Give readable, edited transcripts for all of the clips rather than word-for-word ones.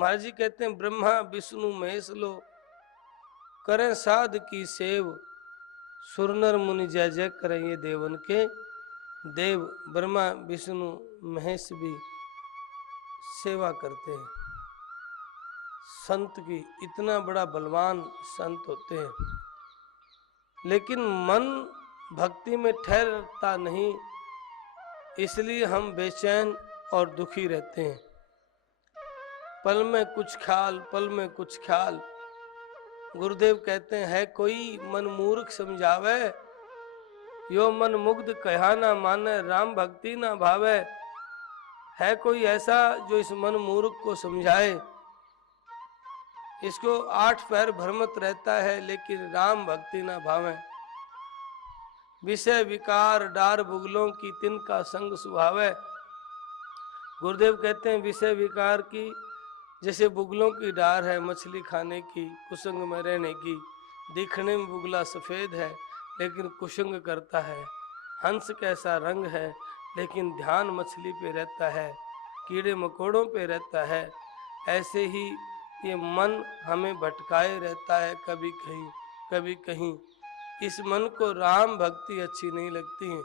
महाराज जी कहते हैं ब्रह्मा विष्णु महेश लो करें साध की सेव, सुरनर मुनि जय जय करें ये देवन के देव। ब्रह्मा विष्णु महेश भी सेवा करते हैं संत की, इतना बड़ा बलवान संत होते हैं, लेकिन मन भक्ति में ठहरता नहीं, इसलिए हम बेचैन और दुखी रहते हैं। पल में कुछ ख्याल, पल में कुछ ख्याल। गुरुदेव कहते हैं है कोई मन मूर्ख समझावे, यो मन मुग्ध कहा ना माने, राम भक्ति ना भावे। है कोई ऐसा जो इस मन मूर्ख को समझाए, इसको 8 पैर भ्रमत रहता है लेकिन राम भक्ति ना भावे। विषय विकार डार बुगलों की तिनका संग सुहावे। गुरुदेव कहते हैं विषय विकार की जैसे बुगलों की डार है, मछली खाने की, कुसंग में रहने की। दिखने में बुगला सफेद है लेकिन कुसंग करता है। हंस कैसा रंग है लेकिन ध्यान मछली पे रहता है, कीड़े मकोड़ों पे रहता है। ऐसे ही ये मन हमें भटकाए रहता है, कभी कहीं कभी कहीं। इस मन को राम भक्ति अच्छी नहीं लगती है।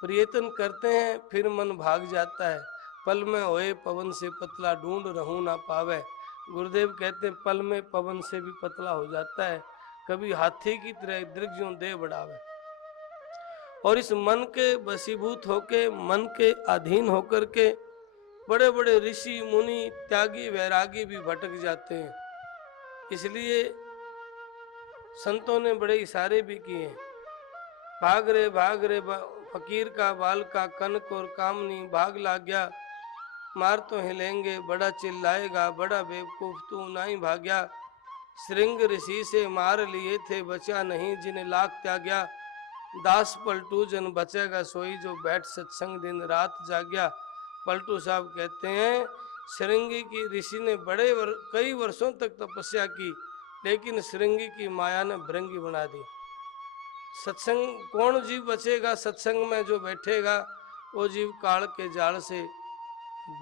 प्रयत्न करते हैं फिर मन भाग जाता है। पल में होए पवन से पतला, ढूंढ रहूं ना पावे। गुरुदेव कहते हैं पल में पवन से भी पतला हो जाता है, कभी हाथी की तरह दीर्घ दे बढ़ावे। और इस मन के वशीभूत होके, मन के अधीन होकर के बड़े बड़े ऋषि मुनि त्यागी वैरागी भी भटक जाते हैं। इसलिए संतों ने बड़े इशारे भी किए, भाग रे फकीर का बाल का कनक और कामनी भाग ला गया। मार तो हिलेंगे बड़ा चिल्लाएगा, बड़ा बेवकूफ तू नहीं भाग्या। श्रृंग ऋषि से मार लिए थे बचा नहीं, जिन्हें लाख त्याग्या। दास पलटू जन बचेगा सोई, जो बैठ सत्संग दिन रात जाग्या। पलटू साहब कहते हैं श्रृंगी की ऋषि ने कई वर्षों तक तपस्या की, लेकिन श्रृंगी की माया ने भृंगी बना दी। सत्संग कौन जीव बचेगा? सत्संग में जो बैठेगा वो जीव काल के जाल से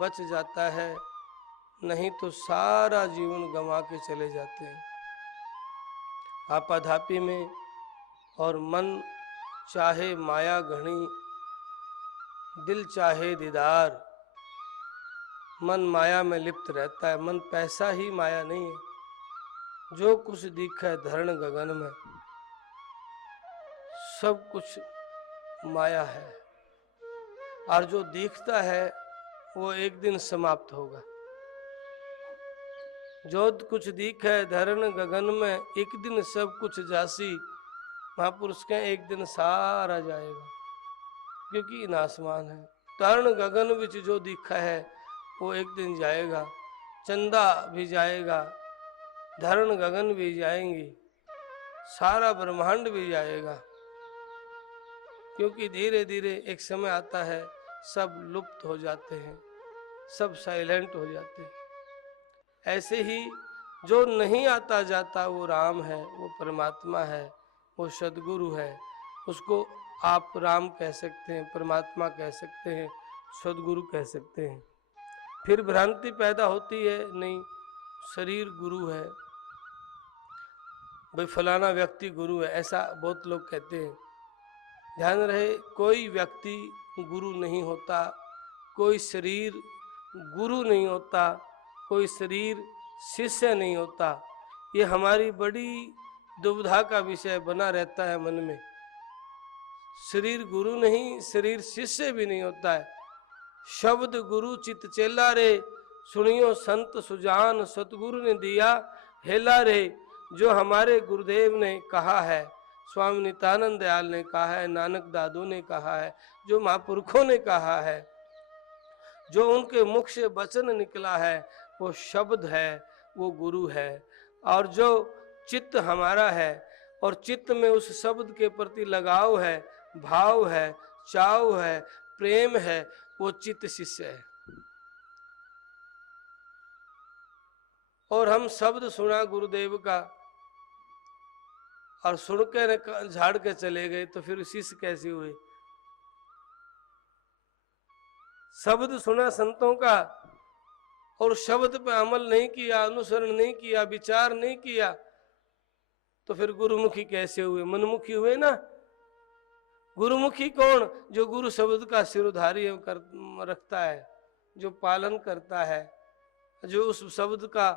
बच जाता है, नहीं तो सारा जीवन गंवा के चले जाते हैं आपाधापी में। और मन चाहे माया घनी, दिल चाहे दीदार। मन माया में लिप्त रहता है। मन पैसा ही माया नहीं है। जो कुछ दिखे धरण गगन में, सब कुछ माया है। और जो दिखता है वो एक दिन समाप्त होगा। जो कुछ दिखे धरण गगन में, एक दिन सब कुछ जासी। महापुरुष के एक दिन सारा जाएगा, क्योंकि इन आसमान है। तरण गगन विच जो दिखा है वो एक दिन जाएगा। चंदा भी जाएगा, धरण गगन भी जाएंगी, सारा ब्रह्मांड भी जाएगा, क्योंकि धीरे धीरे एक समय आता है सब लुप्त हो जाते हैं, सब साइलेंट हो जाते हैं। ऐसे ही जो नहीं आता जाता वो राम है, वो परमात्मा है, वो सद्गुरु है। उसको आप राम कह सकते हैं, परमात्मा कह सकते हैं, सद्गुरु कह सकते हैं। फिर भ्रांति पैदा होती है, नहीं शरीर गुरु है, भाई फलाना व्यक्ति गुरु है, ऐसा बहुत लोग कहते हैं। ध्यान रहे, कोई व्यक्ति गुरु नहीं होता, कोई शरीर गुरु नहीं होता, कोई शरीर शिष्य नहीं होता। ये हमारी बड़ी दुविधा का विषय बना रहता है मन में। शरीर गुरु नहीं, शरीर शिष्य भी नहीं होता है। शब्द गुरु चित चेला रे, सुनियो संत सुजान, सतगुरु ने दिया हेला रे। जो हमारे गुरुदेव ने कहा है, स्वामी नित्यानंद दयाल ने कहा है, नानक दादू ने कहा है, जो महापुरुषों ने कहा है, जो उनके मुख से वचन निकला है, वो शब्द है, वो गुरु है। और जो चित्त हमारा है और चित्त में उस शब्द के प्रति लगाव है, भाव है, चाव है, प्रेम है, वो चित्त शिष्य है। और हम शब्द सुना गुरुदेव का और सुन के झाड़ के चले गए, तो फिर शिष्य कैसे हुए? शब्द सुना संतों का और शब्द पे अमल नहीं किया, अनुसरण नहीं किया, विचार नहीं किया, तो फिर गुरुमुखी कैसे हुए? मनमुखी हुए ना। गुरुमुखी कौन? जो गुरु शब्द का सिरोधारी रखता है, जो पालन करता है, जो उस शब्द का,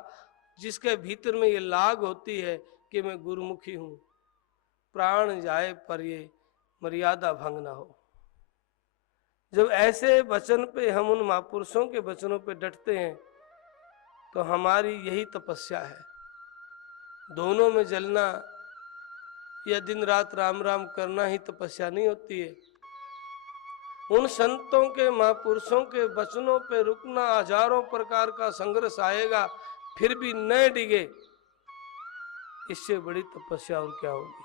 जिसके भीतर में ये लाग होती है कि मैं गुरुमुखी हूं। प्राण जाए पर ये मर्यादा भंग ना हो। जब ऐसे वचन पे हम उन महापुरुषों के वचनों पे डटते हैं तो हमारी यही तपस्या है। दोनों में जलना या दिन रात राम राम करना ही तपस्या नहीं होती है। उन संतों के, महापुरुषों के वचनों पे रुकना, हजारों प्रकार का संघर्ष आएगा फिर भी न डिगे, इससे बड़ी तपस्या और क्या होगी।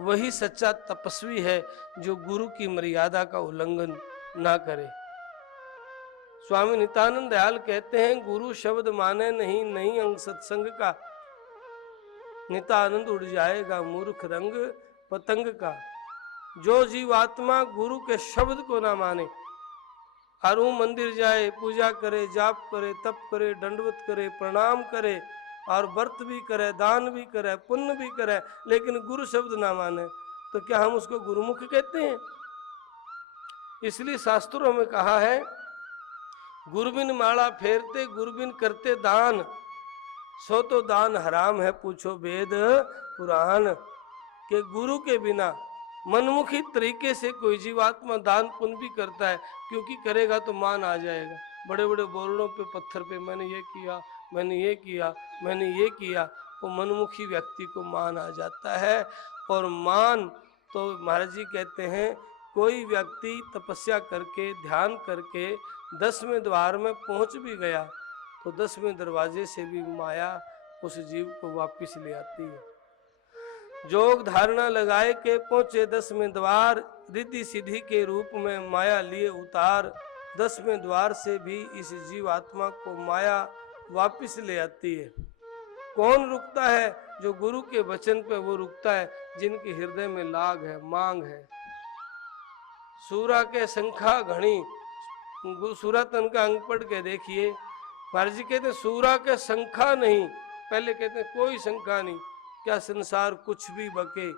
वही सच्चा तपस्वी है जो गुरु की मर्यादा का उल्लंघन ना करे। स्वामी नित्यानंद दयाल कहते हैं, गुरु शब्द माने नहीं, नहीं अंग सत्संग का, नित्यानंद उड़ जाएगा मूर्ख रंग पतंग का। जो जीवात्मा गुरु के शब्द को ना माने, और वो मंदिर जाए, पूजा करे, जाप करे, तप करे, दंडवत करे, प्रणाम करे, और व्रत भी करे, दान भी करे, पुण्य भी करे, लेकिन गुरु शब्द ना माने, तो क्या हम उसको गुरुमुख कहते हैं? इसलिए शास्त्रों में कहा है, गुरुबिन माला फेरते, गुरुबिन करते दान, सो तो दान हराम है, पूछो वेद पुराण। के गुरु के बिना मनमुखी तरीके से कोई जीवात्मा दान पुण्य भी करता है, क्योंकि करेगा तो मान आ जाएगा। बड़े बड़े बोर्डों पे, पत्थर पे, मैंने ये किया, मैंने ये किया, मैंने ये किया, वो मनमुखी व्यक्ति को मान आ जाता है। और मान तो महाराज जी कहते हैं, कोई व्यक्ति तपस्या करके, ध्यान करके 10वें द्वार में पहुंच भी गया तो 10वें दरवाजे से भी माया उस जीव को वापिस ले आती है। जोग धारणा लगाए के पहुंचे 10वें द्वार, रिद्धि सिद्धि के रूप में माया लिए उतार। 10वें द्वार से भी इस जीव आत्मा को माया वापिस ले आती है। कौन रुकता है? जो गुरु के वचन पे वो रुकता है, जिनके हृदय में लाग है, मांग है। सूरा के संख्या घनी, सूरा तन का अंग पढ़ के देखिए, महाराज जी कहते सूरा के संख्या नहीं, पहले कहते कोई संख्या नहीं, क्या संसार कुछ भी बके,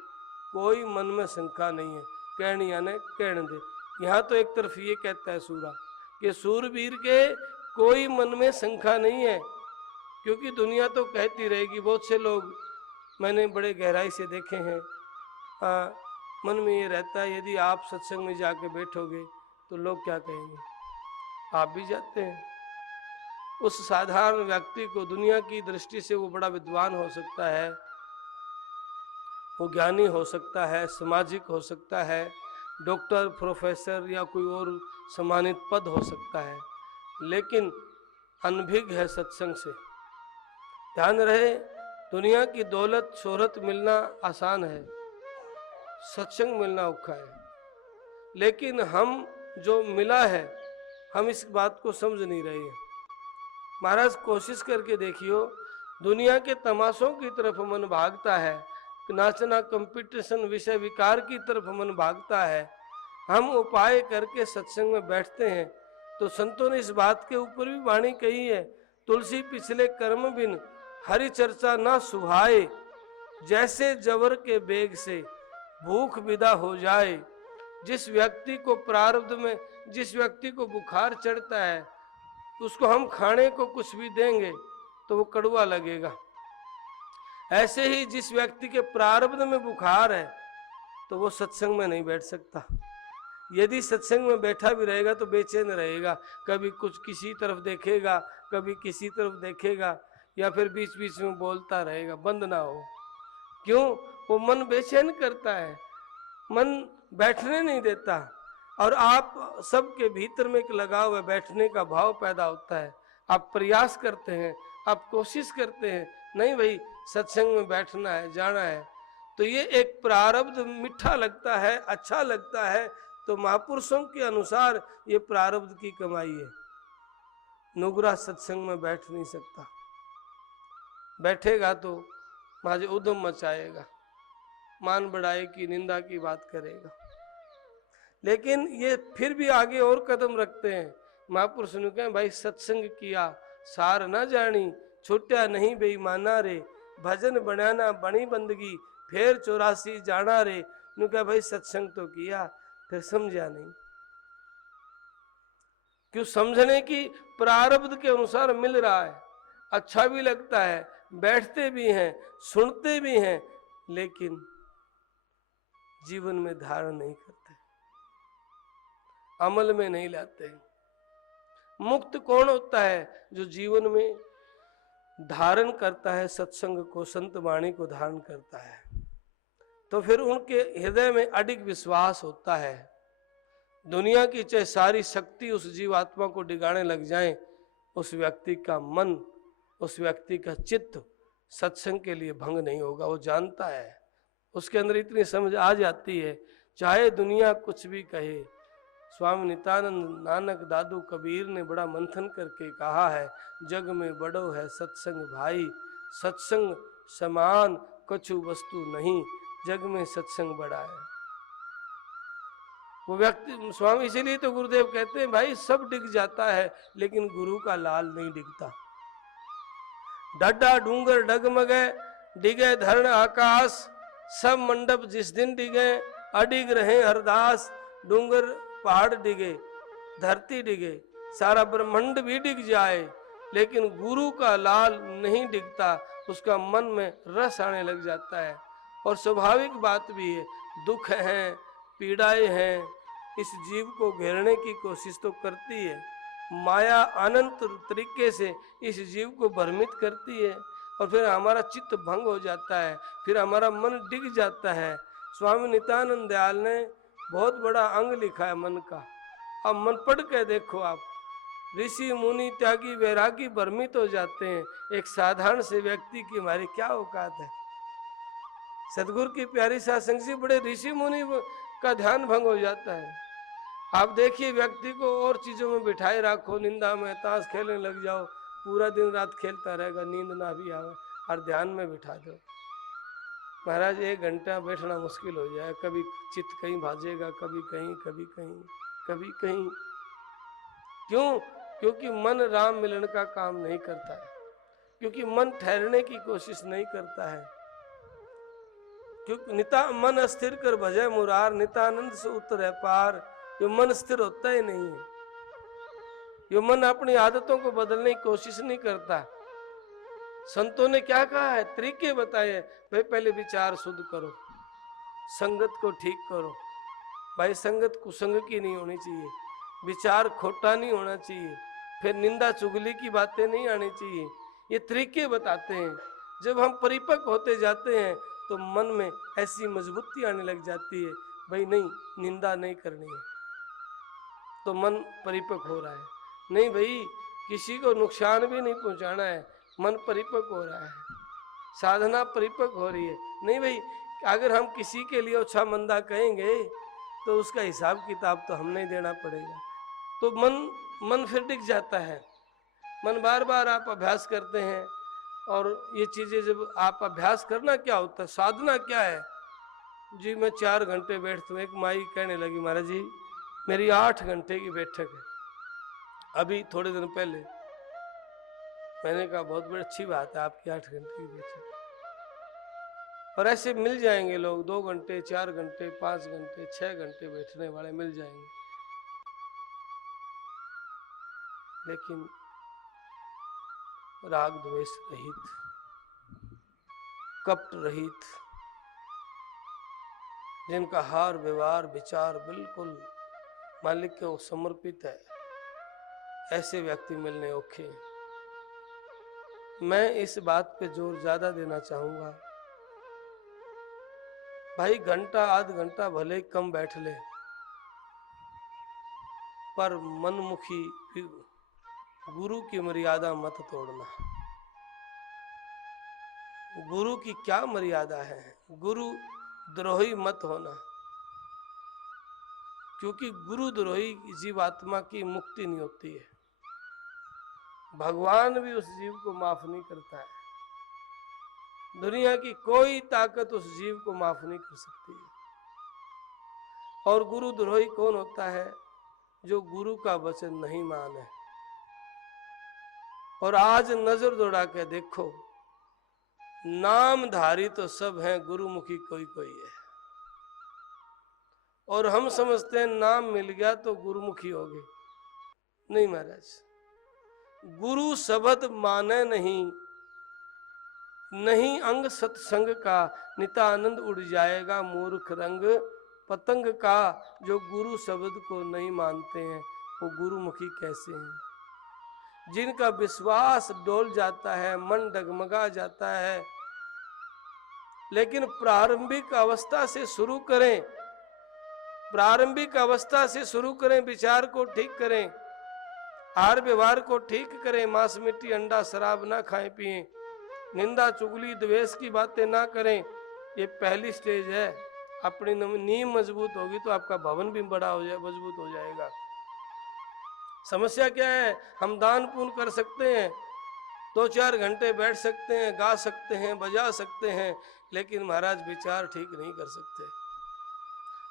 कोई मन में शंका नहीं है, कहनी आने कहने दे। यहाँ तो एक तरफ ये कहता है सूरा कि सूरवीर के कोई मन में शंका नहीं है, क्योंकि दुनिया तो कहती रहेगी। बहुत से लोग मैंने बड़े गहराई से देखे हैं, मन में ये रहता है, यदि आप सत्संग में जाके बैठोगे तो लोग क्या कहेंगे। आप भी जाते हैं। उस साधारण व्यक्ति को दुनिया की दृष्टि से वो बड़ा विद्वान हो सकता है, वो ज्ञानी हो सकता है, सामाजिक हो सकता है, डॉक्टर, प्रोफेसर या कोई और सम्मानित पद हो सकता है, लेकिन अनभिज्ञ है सत्संग से। ध्यान रहे, दुनिया की दौलत शोहरत मिलना आसान है, सत्संग मिलना औखा है। लेकिन हम जो मिला है, हम इस बात को समझ नहीं रहे हैं। महाराज कोशिश करके देखियो, दुनिया के तमाशों की तरफ मन भागता है, नाचना, कंपटीशन, विषय विकार की तरफ मन भागता है। हम उपाय करके सत्संग में बैठते हैं तो संतों ने इस बात के ऊपर भी वाणी कही है, तुलसी पिछले कर्म बिन हरि चर्चा ना सुहाए, जैसे जवर के बेग से भूख विदा हो जाए। जिस व्यक्ति को प्रारब्ध में, जिस व्यक्ति को बुखार चढ़ता है, उसको हम खाने को कुछ भी देंगे तो वो कड़वा लगेगा। ऐसे ही जिस व्यक्ति के प्रारब्ध में बुखार है तो वो सत्संग में नहीं बैठ सकता। यदि सत्संग में बैठा भी रहेगा तो बेचैन रहेगा, कभी कुछ किसी तरफ देखेगा, कभी किसी तरफ देखेगा, या फिर बीच बीच में बोलता रहेगा, बंद ना हो। क्यों? वो मन बेचैन करता है, मन बैठने नहीं देता। और आप सबके भीतर में एक लगाव है, बैठने का भाव पैदा होता है। आप प्रयास करते हैं, आप कोशिश करते हैं, नहीं भाई सत्संग में बैठना है, जाना है। तो ये एक प्रारब्ध मीठा लगता है, अच्छा लगता है, तो महापुरुषों के अनुसार ये प्रारब्ध की कमाई है। नुगरा सत्संग में बैठ नहीं सकता, बैठेगा तो माजे उद्यम मचाएगा, मान बढ़ाए की, निंदा की बात करेगा। लेकिन ये फिर भी आगे और कदम रखते हैं महापुरुष ने कहे भाई सत्संग किया सार ना जानी, छुट्या नहीं बेईमाना रे, भजन बनाना बनी बंदगी, फिर 84 जाना रे। नु कहा भाई सत्संग तो किया, फिर समझा नहीं। क्यों? समझने की प्रारब्ध के अनुसार मिल रहा है, अच्छा भी लगता है, बैठते भी हैं, सुनते भी हैं, लेकिन जीवन में धारण नहीं करते, अमल में नहीं लाते। मुक्त कौन होता है? जो जीवन में धारण करता है सत्संग को, संत वाणी को धारण करता है, तो फिर उनके हृदय में अडिग विश्वास होता है। दुनिया की चाहे सारी शक्ति उस जीवात्मा को डिगाने लग जाए, उस व्यक्ति का मन, उस व्यक्ति का चित्त सत्संग के लिए भंग नहीं होगा। वो जानता है, उसके अंदर इतनी समझ आ जाती है, चाहे दुनिया कुछ भी कहे। स्वामी नित्यानंद, नानक, दादू कबीर ने बड़ा मंथन करके कहा है, जग में बड़ो है सत्संग भाई, सत्संग समान कछु वस्तु नहीं, जग में सत्संग बड़ा है। वो व्यक्ति, स्वामी इसीलिए तो गुरुदेव कहते हैं भाई सब डिग जाता है, लेकिन गुरु का लाल नहीं डिगता। डड्डा डूंगर डगमगे, डिगे धरण आकाश, सब मंडप जिस दिन डिगे, अडिग रहे हरदास। डूंगर पहाड़ डिगे, धरती डिगे, सारा ब्रह्मांड भी डिग जाए, लेकिन गुरु का लाल नहीं डिगता, उसका मन में रस आने लग जाता है। और स्वाभाविक बात भी है, दुख है, पीड़ाएं हैं, इस जीव को घेरने की कोशिश तो करती है। माया अनंत तरीके से इस जीव को भ्रमित करती है, और फिर हमारा चित्त भंग हो जाता है, फिर हमारा मन डिग जाता है। स्वामी नित्यानंद दयाल ने बहुत बड़ा अंग लिखा है मन का। अब मन पढ़ के देखो आप, ऋषि मुनि त्यागी वैरागी भ्रमित हो जाते हैं, एक साधारण से व्यक्ति की हमारी क्या औकात है। सदगुरु की प्यारी सत्संग से बड़े ऋषि मुनि का ध्यान भंग हो जाता है। आप देखिए व्यक्ति को और चीजों में बिठाए रखो, निंदा में, ताश खेलने लग जाओ, पूरा दिन रात खेलता रहेगा, नींद ना भी आवे, और ध्यान में बिठा दो, महाराज 1 घंटा बैठना मुश्किल हो जाए। कभी चित्त कहीं भाजेगा, कभी कहीं, कभी कहीं, कभी कहीं। क्यों? क्योंकि मन राम मिलन का काम नहीं करता है, क्योंकि मन ठहरने की कोशिश नहीं करता है। क्योंकि निता मन अस्थिर कर भजय मुरार, नितानंद से उतर है पार। ये मन स्थिर होता ही नहीं है, ये मन अपनी आदतों को बदलने की कोशिश नहीं करता। संतों ने क्या कहा है, तरीके बताए, भाई पहले विचार शुद्ध करो, संगत को ठीक करो। भाई संगत कुसंग की नहीं होनी चाहिए, विचार खोटा नहीं होना चाहिए, फिर निंदा चुगली की बातें नहीं आनी चाहिए। ये तरीके बताते हैं। जब हम परिपक्व होते जाते हैं तो मन में ऐसी मजबूती आने लग जाती है, भाई नहीं निंदा नहीं करनी है, तो मन परिपक्व हो रहा है। नहीं भाई किसी को नुकसान भी नहीं पहुंचाना है, मन परिपक्व हो रहा है, साधना परिपक्व हो रही है। नहीं भाई अगर हम किसी के लिए अच्छा मंदा कहेंगे तो उसका हिसाब किताब तो हमने देना पड़ेगा, तो मन फिर डिग जाता है। मन बार बार आप अभ्यास करते हैं, और ये चीज़ें जब आप अभ्यास करना क्या होता है, साधना क्या है जी। मैं 4 घंटे बैठता हूँ। एक माई कहने लगी, महाराज जी मेरी 8 घंटे की बैठक है, अभी थोड़े दिन पहले। मैंने कहा बहुत बड़ी अच्छी बात है आपकी 8 घंटे की बैठक, और ऐसे मिल जाएंगे लोग 2 घंटे, 4 घंटे, 5 घंटे, 6 घंटे बैठने वाले मिल जाएंगे। लेकिन राग द्वेष रहित, कपट रहित, जिनका हार व्यवहार विचार बिल्कुल मालिक को समर्पित है, ऐसे व्यक्ति मिलने औखे। मैं इस बात पे जोर ज्यादा देना चाहूंगा, भाई घंटा आध घंटा भले कम बैठ ले, पर मनमुखी गुरु की मर्यादा मत तोड़ना। गुरु की क्या मर्यादा है, गुरु द्रोही मत होना, क्योंकि गुरु द्रोही जीवात्मा की मुक्ति नहीं होती है। भगवान भी उस जीव को माफ नहीं करता है, दुनिया की कोई ताकत उस जीव को माफ नहीं कर सकती है। और गुरु द्रोही कौन होता है, जो गुरु का वचन नहीं माने। और आज नजर दौड़ा के देखो, नामधारी तो सब हैं, गुरुमुखी कोई कोई है। और हम समझते हैं नाम मिल गया तो गुरुमुखी हो गए। नहीं महाराज, गुरु शब्द माने नहीं, नहीं अंग सत्संग का, नितानंद उड़ जाएगा मूर्ख रंग पतंग का। जो गुरु शब्द को नहीं मानते हैं वो गुरुमुखी कैसे हैं? जिनका विश्वास डोल जाता है, मन डगमगा जाता है। लेकिन प्रारंभिक अवस्था से शुरू करें, प्रारंभिक अवस्था से शुरू करें, विचार को ठीक करें, आहार व्यवहार को ठीक करें, मांस मिट्टी अंडा शराब ना खाएं पिएं, निंदा चुगली द्वेष की बातें ना करें। ये पहली स्टेज है। अपनी नींव मजबूत होगी तो आपका भवन भी बड़ा हो जाए, मजबूत हो जाएगा। समस्या क्या है? हम दान पुण्य कर सकते हैं, 2-4 घंटे बैठ सकते हैं, गा सकते हैं, बजा सकते हैं, लेकिन महाराज विचार ठीक नहीं कर सकते।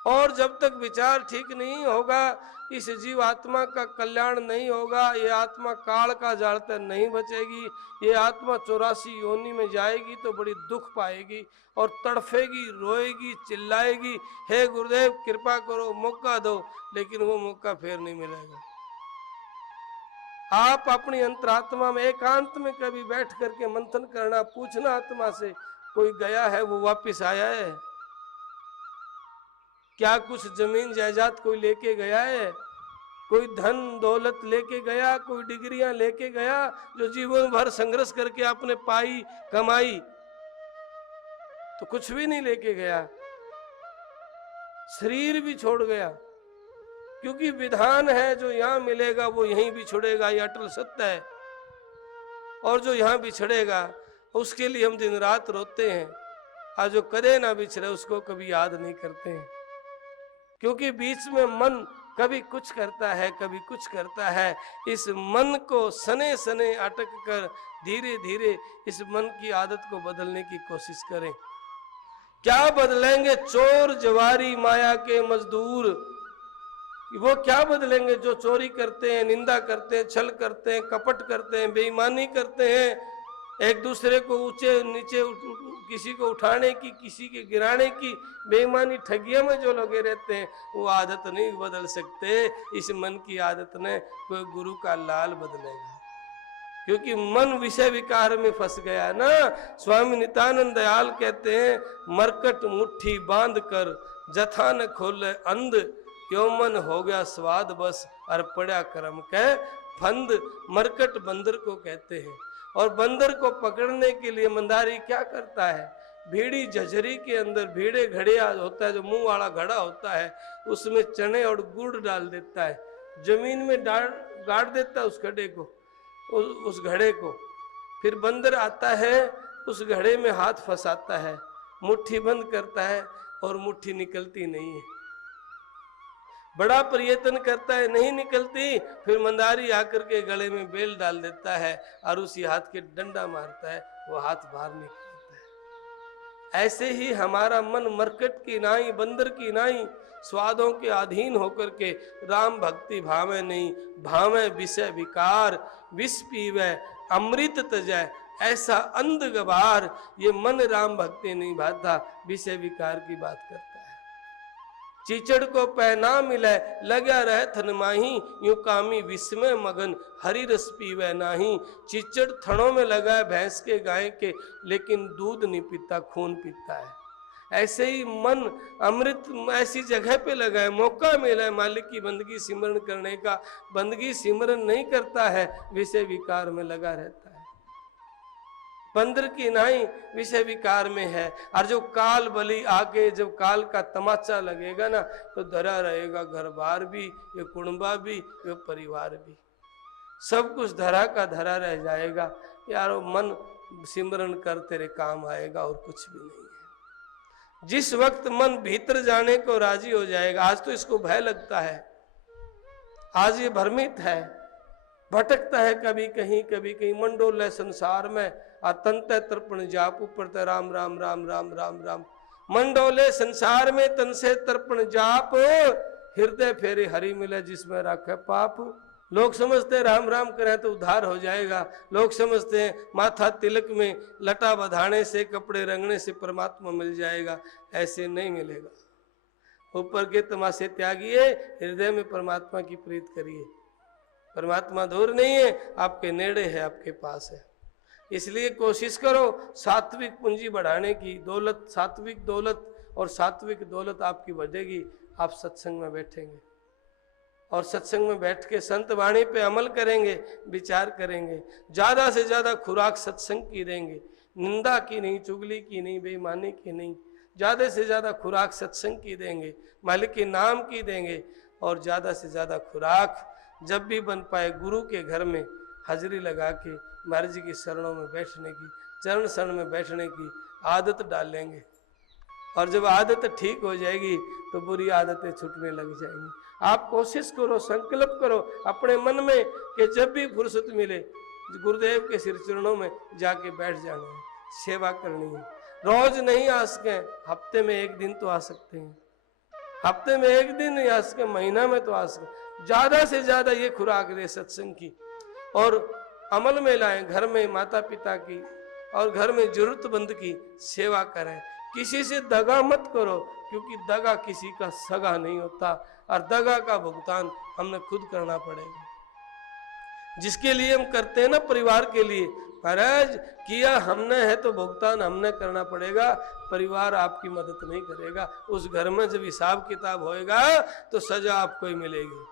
और जब तक विचार ठीक नहीं होगा, इस जीव आत्मा का कल्याण नहीं होगा। ये आत्मा काल का जाल तक नहीं बचेगी। ये आत्मा 84 योनि में जाएगी तो बड़ी दुख पाएगी और तड़फेगी, रोएगी, चिल्लाएगी, हे गुरुदेव कृपा करो, मौका दो। लेकिन वो मौका फिर नहीं मिलेगा। आप अपनी अंतरात्मा में एकांत में कभी बैठ करके मंथन करना, पूछना आत्मा से, कोई गया है वो वापिस आया है? क्या कुछ जमीन जायदाद कोई लेके गया है? कोई धन दौलत लेके गया? कोई डिग्रियां लेके गया जो जीवन भर संघर्ष करके आपने पाई कमाई? तो कुछ भी नहीं लेके गया। शरीर भी छोड़ गया, क्योंकि विधान है जो यहां मिलेगा वो यहीं बिछड़ेगा। ये अटल सत्य है। और जो यहां बिछड़ेगा उसके लिए हम दिन रात रोते हैं, और जो कदे ना बिछड़े उसको कभी याद नहीं करते हैं। क्योंकि बीच में मन कभी कुछ करता है, कभी कुछ करता है। इस मन को सने सने अटक कर धीरे धीरे इस मन की आदत को बदलने की कोशिश करें। क्या बदलेंगे चोर जवारी माया के मजदूर? वो क्या बदलेंगे जो चोरी करते हैं, निंदा करते हैं, छल करते हैं, कपट करते हैं, बेईमानी करते हैं, एक दूसरे को ऊंचे नीचे किसी को उठाने की, किसी के गिराने की बेईमानी ठगियों में जो लगे रहते हैं, वो आदत नहीं बदल सकते। इस मन की आदत ने कोई गुरु का लाल बदलेगा, क्योंकि मन विषय विकार में फंस गया ना। स्वामी नित्यानंद दयाल कहते हैं, मरकट मुट्ठी बांध कर जथा न खोले अंध, क्यों मन हो गया स्वाद बस और पड़ा कर्म के फंद। मरकट बंदर को कहते हैं। और बंदर को पकड़ने के लिए मंदारी क्या करता है? भीड़ी झझरी के अंदर भीड़े घड़िया होता है, जो मुंह वाला घड़ा होता है, उसमें चने और गुड़ डाल देता है, जमीन में गाड़ देता है उस घड़े को, उस घड़े को। फिर बंदर आता है, उस घड़े में हाथ फंसाता है, मुट्ठी बंद करता है और मुट्ठी निकलती नहीं है। बड़ा प्रयत्न करता है, नहीं निकलती। फिर मंदारी आकर के गले में बेल डाल देता है और उसी हाथ के डंडा मारता है, वो हाथ बाहर निकलता है। ऐसे ही हमारा मन मरकट की नाई, बंदर की नाई स्वादों के अधीन होकर के राम भक्ति भावे नहीं, भावे विषय विकार, विष पीवे अमृत तजय, ऐसा अंध गवार। ये मन राम भक्ति नहीं भाता, विषय विकार की बात करता है। चीचड़ को पहना मिले लगा रहे थन माही, यूं कामी विस्मय मगन हरि रस पीवे नाही। चीचड़ थनों में लगा है भैंस के गाय के, लेकिन दूध नहीं पीता, खून पीता है। ऐसे ही मन अमृत ऐसी जगह पे लगा है, मौका मिला है मालिक की बंदगी सिमरन करने का, बंदगी सिमरन नहीं करता है, विषय विकार में लगा रहता है। बंदर की नाई विषय विकार में है। और जो काल बलि आके जब काल का तमाचा लगेगा ना, तो धरा रहेगा घर बार भी, ये कुणबा भी, ये परिवार भी, सब कुछ धरा का धरा रह जाएगा। यारो मन सिमरन कर तेरे काम आएगा और कुछ भी नहीं है। जिस वक्त मन भीतर जाने को राजी हो जाएगा, आज तो इसको भय लगता है, आज ये भ्रमित है, भटकता है कभी कहीं मंडोल है संसार में, अतंत तर्पण जाप ऊपर राम राम राम राम राम राम। मंडोले संसार में तन से तर्पण जाप, हृदय फेरे हरि मिले जिसमें राखे पाप। लोग समझते हैं राम राम करें तो उद्धार हो जाएगा, लोग समझते हैं माथा तिलक में लटा बधाने से कपड़े रंगने से परमात्मा मिल जाएगा। ऐसे नहीं मिलेगा। ऊपर के तमाशे त्यागिए, हृदय में परमात्मा की प्रीत करिए। परमात्मा दूर नहीं है, आपके नेड़े है, आपके पास है। इसलिए कोशिश करो सात्विक पूंजी बढ़ाने की। दौलत, सात्विक दौलत, और सात्विक दौलत आपकी बढ़ेगी। आप सत्संग में बैठेंगे और सत्संग में बैठ के संत वाणी पे अमल करेंगे, विचार करेंगे। ज्यादा से ज्यादा खुराक सत्संग की देंगे, निंदा की नहीं, चुगली की नहीं, बेईमानी की नहीं। ज्यादा से ज्यादा खुराक सत्संग की देंगे, मालिक के नाम की देंगे। और ज्यादा से ज्यादा खुराक जब भी बन पाए गुरु के घर में हाजिरी लगा के महाराज जी की शरणों में बैठने की, चरण शरण में बैठने की आदत डालेंगे। और जब आदत ठीक हो जाएगी तो बुरी आदतें छूटने लग जाएंगी। आप कोशिश करो, संकल्प करो अपने मन में कि जब भी फुर्सत मिले गुरुदेव के सिर चरणों में जाके बैठ जाना है, सेवा करनी है। रोज नहीं आ सके, हफ्ते में एक दिन तो आ सकते हैं, हफ्ते में एक दिन नहीं आ सके, महीना में तो आ सके। ज्यादा से ज्यादा ये खुराक दे सत्संग की और अमल में लाएं। घर में माता पिता की और घर में जरूरतमंद की सेवा करें। किसी से दगा मत करो, क्योंकि दगा किसी का सगा नहीं होता और दगा का भुगतान हमने खुद करना पड़ेगा। जिसके लिए हम करते हैं ना, परिवार के लिए, महाराज किया हमने है तो भुगतान हमने करना पड़ेगा। परिवार आपकी मदद नहीं करेगा। उस घर में जब हिसाब किताब होएगा तो सजा आपको ही मिलेगी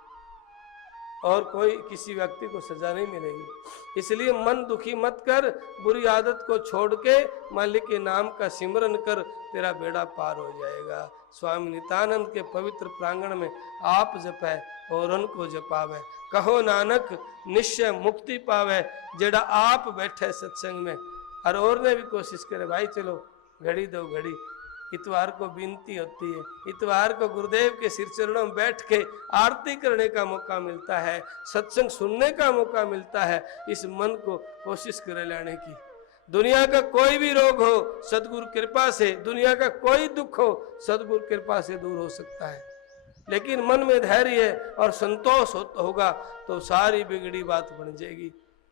और कोई किसी व्यक्ति को सजा नहीं मिलेगी। इसलिए मन दुखी मत कर, बुरी आदत को छोड़ के मालिक के नाम का सिमरन कर, तेरा बेड़ा पार हो जाएगा। स्वामी नित्यानंद के पवित्र प्रांगण में आप जपै और उनको जपावे। कहो नानक निश्चय मुक्ति पावे, जेड़ा आप बैठे सत्संग में। और ने भी कोशिश करे, भाई चलो घड़ी दो घड़ी। इतवार को विनती होती है, इतवार को गुरुदेव के सिर चरणों में बैठ के आरती करने का मौका मिलता है, सत्संग सुनने का मौका मिलता है। इस मन को कोशिश करे लाने की। दुनिया का कोई भी रोग हो सदगुरु कृपा से, दुनिया का कोई दुख हो सदगुरु कृपा से दूर हो सकता है। लेकिन मन में धैर्य और संतोष होगा तो सारी बिगड़ी बात बन जाएगी।